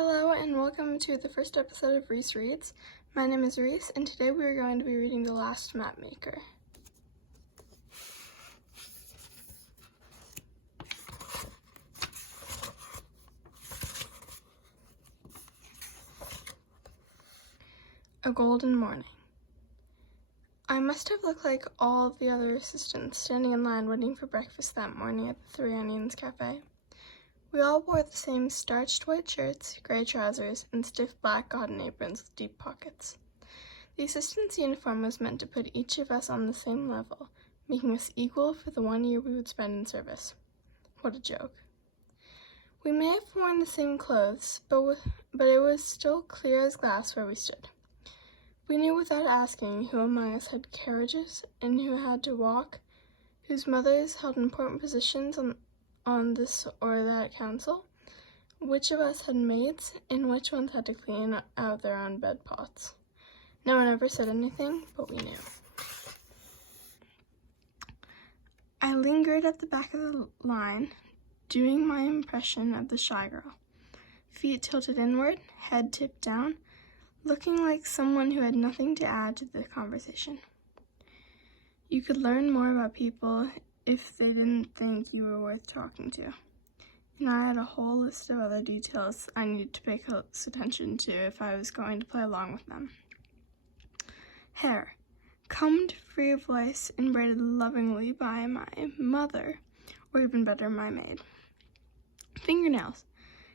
Hello and welcome to the first episode of Reese Reads. My name is Reese and today we are going to be reading The Last Mapmaker. A Golden Morning. I must have looked like all of the other assistants standing in line waiting for breakfast that morning at the Three Onions Cafe. We all wore the same starched white shirts, gray trousers, and stiff black cotton aprons with deep pockets. The assistant's uniform was meant to put each of us on the same level, making us equal for the 1 year we would spend in service. What a joke. We may have worn the same clothes, but it was still clear as glass where we stood. We knew without asking who among us had carriages and who had to walk, whose mothers held important positions on this or that council, which of us had maids, and which ones had to clean out their own bed pots. No one ever said anything, but we knew. I lingered at the back of the line, doing my impression of the shy girl. Feet tilted inward, head tipped down, looking like someone who had nothing to add to the conversation. You could learn more about people if they didn't think you were worth talking to. And I had a whole list of other details I needed to pay close attention to if I was going to play along with them. Hair, combed free of lice and braided lovingly by my mother, or even better, my maid. Fingernails,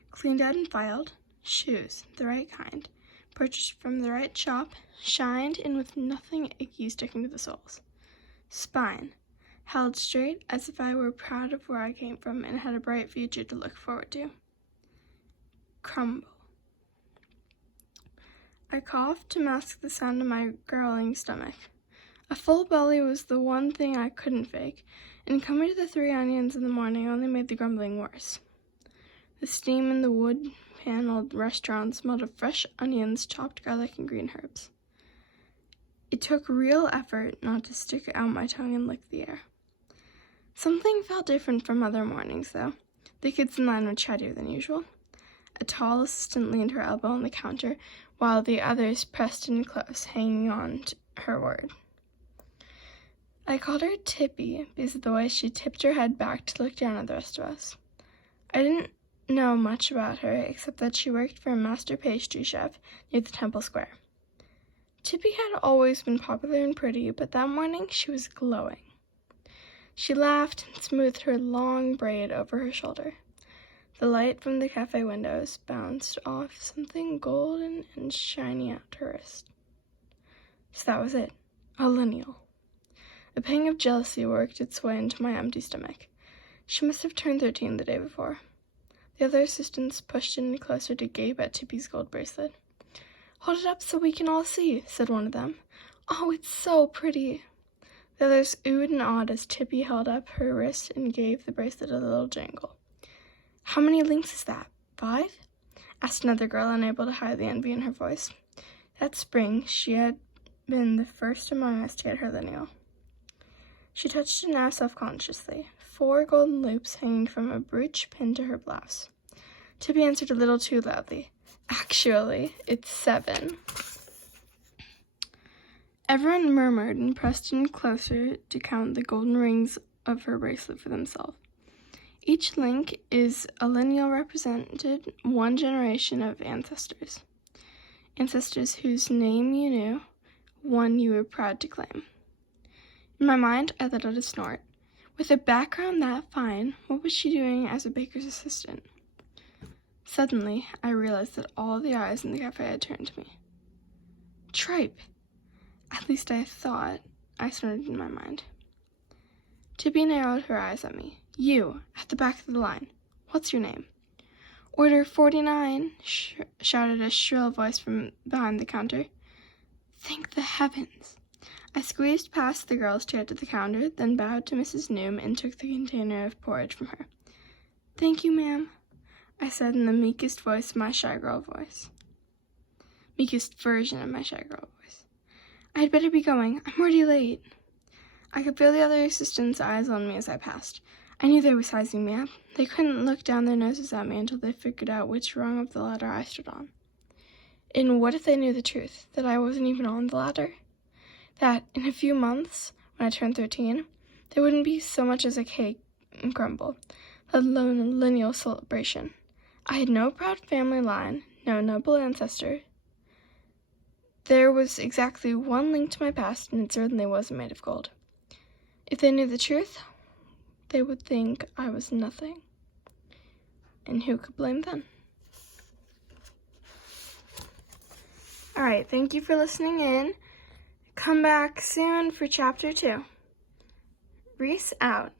cleaned out and filed. Shoes, the right kind, purchased from the right shop, shined and with nothing icky sticking to the soles. Spine, held straight as if I were proud of where I came from and had a bright future to look forward to. Crumble. I coughed to mask the sound of my growling stomach. A full belly was the one thing I couldn't fake, and coming to the Three Onions in the morning only made the grumbling worse. The steam in the wood-paneled restaurant smelled of fresh onions, chopped garlic, and green herbs. It took real effort not to stick out my tongue and lick the air. Something felt different from other mornings, though. The kids in line were chattier than usual. A tall assistant leaned her elbow on the counter, while the others pressed in close, hanging on to her word. I called her Tippy because of the way she tipped her head back to look down at the rest of us. I didn't know much about her, except that she worked for a master pastry chef near the Temple Square. Tippy had always been popular and pretty, but that morning she was glowing. She laughed and smoothed her long braid over her shoulder. The light from the cafe windows bounced off something golden and shiny at her wrist. So that was it. A lineal. A pang of jealousy worked its way into my empty stomach. She must have turned 13 the day before. The other assistants pushed in closer to gape at Tippy's gold bracelet. "Hold it up so we can all see," said one of them. "Oh, it's so pretty." The others oohed and awed as Tippy held up her wrist and gave the bracelet a little jangle. "How many links is that? 5? Asked another girl, unable to hide the envy in her voice. That spring, she had been the first among us to get her lineal. She touched it now self-consciously, 4 golden loops hanging from a brooch pinned to her blouse. Tippy answered a little too loudly. "Actually, it's 7. Everyone murmured and pressed in closer to count the golden rings of her bracelet for themselves. Each link is a lineal represented 1 generation of ancestors. Ancestors whose name you knew, one you were proud to claim. In my mind, I let out a snort. With a background that fine, what was she doing as a baker's assistant? Suddenly, I realized that all the eyes in the cafe had turned to me. Tripe! At least I thought, I snorted in my mind. Tippy narrowed her eyes at me. "You, at the back of the line. What's your name?" "Order 49, shouted a shrill voice from behind the counter. Thank the heavens! I squeezed past the girls to get to the counter, then bowed to Mrs. Noom and took the container of porridge from her. "Thank you, ma'am," I said in the meekest voice of my shy girl voice. Meekest version of my shy girl voice. "I'd better be going. I'm already late." I could feel the other assistants' eyes on me as I passed. I knew they were sizing me up. They couldn't look down their noses at me until they figured out which rung of the ladder I stood on. And what if they knew the truth, that I wasn't even on the ladder? That in a few months, when I turned 13, there wouldn't be so much as a cake and crumble, let alone a lineal celebration. I had no proud family line, no noble ancestor. There was exactly one link to my past, and it certainly wasn't made of gold. If they knew the truth, they would think I was nothing. And who could blame them? Alright, thank you for listening in. Come back soon for chapter 2. Reese out.